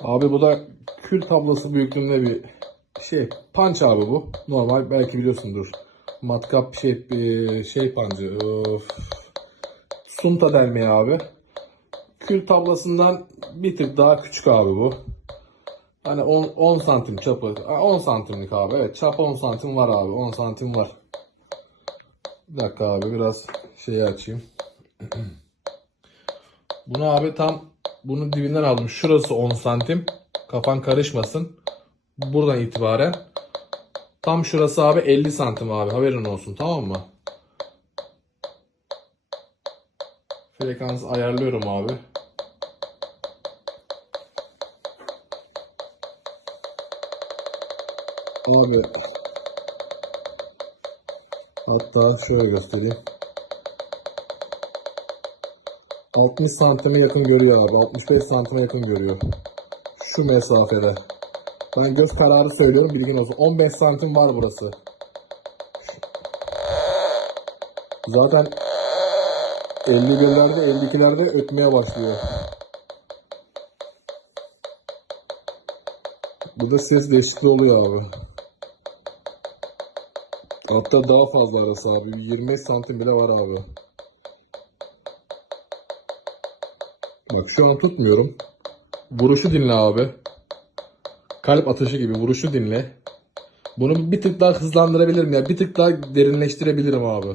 Abi bu da kül tablası büyüklüğünde bir şey. Punch abi bu. Normal belki biliyorsundur. Matkap şey e, şey pancı. Of. Sunta delmeyi abi. Kül tablasından bir tık daha küçük abi bu. Hani 10, 10 santim çapı. Ha, 10 santimlik abi. Evet çap 10 santim var abi. 10 santim var. Bir dakika abi biraz şeyi açayım. Bunu abi tam bunun dibinden aldım. Şurası 10 santim. Kafan karışmasın. Buradan itibaren. Tam şurası abi 50 santim abi. Haberin olsun tamam mı? Frekans ayarlıyorum abi. Abi hatta şöyle göstereyim. 60 santime yakın görüyor abi. 65 santime yakın görüyor. Şu mesafede. Ben göz kararı söylüyorum bilgin olsun. 15 santim var burası. Zaten 51'lerde 52'lerde ötmeye başlıyor. Burada ses değişikliği oluyor abi. Hatta daha fazla arası abi. Bir 25 santim bile var abi. Bak şu an tutmuyorum. Vuruşu dinle abi. Kalp atışı gibi vuruşu dinle. Bunu bir tık daha hızlandırabilirim ya. Bir tık daha derinleştirebilirim abi.